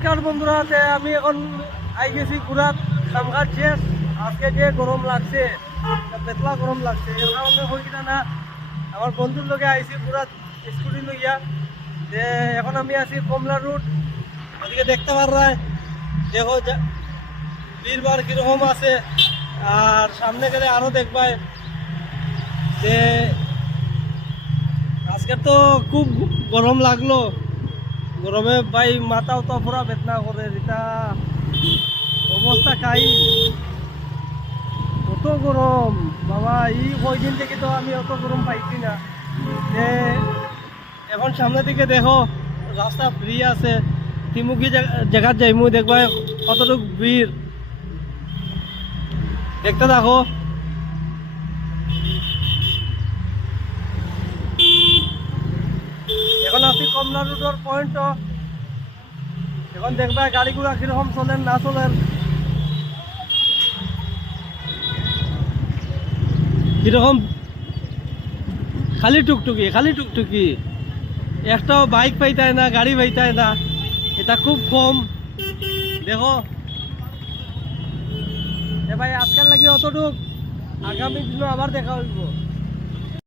নমস্কার বন্ধুরা, আমি এখন আই গেছি ঘুরাত কামঘাট শেষ। আজকে যে গরম লাগছে, পেতলা গরম লাগছে, এর কারণে হইকিনা না আমার বন্ধুর লগে আইছি ঘুরাত স্কুটি লইয়া। যে এখন আমি আছি কমলা রুট, ওদিকে দেখতে পারায় দেখো বীরবার কিরকম আছে। আর সামনে গেলে আরো দেখবাই যে আজকে তো খুব গরম লাগলো। গরমে ভাই মাথাও তো পুরা বেদনা করে, যেটা অবস্থা খাই কত গরম বাবা। এই কয়দিন থেকে তো আমি অত গরম পাইছি না। যে এখন সামনে দিকে দেখো রাস্তা ফ্রি আছে, তিমুখী জায়গাত যাইমু দেখবা কতটুকু ভিড় দেখতে দেখো। এখন আছি কমলা রোডের পয়েন্ট। এখন দেখবা গাড়ি ঘোড়া কিরকম চলেন না চলেন, কিরকম খালি টুকটুকি একটাও বাইক পাইতায় না, গাড়ি পাইতায় না, এটা খুব কম। দেখো ভাই আজকাল লাগি অতটুক, আগামী দিনও আবার দেখা হইব।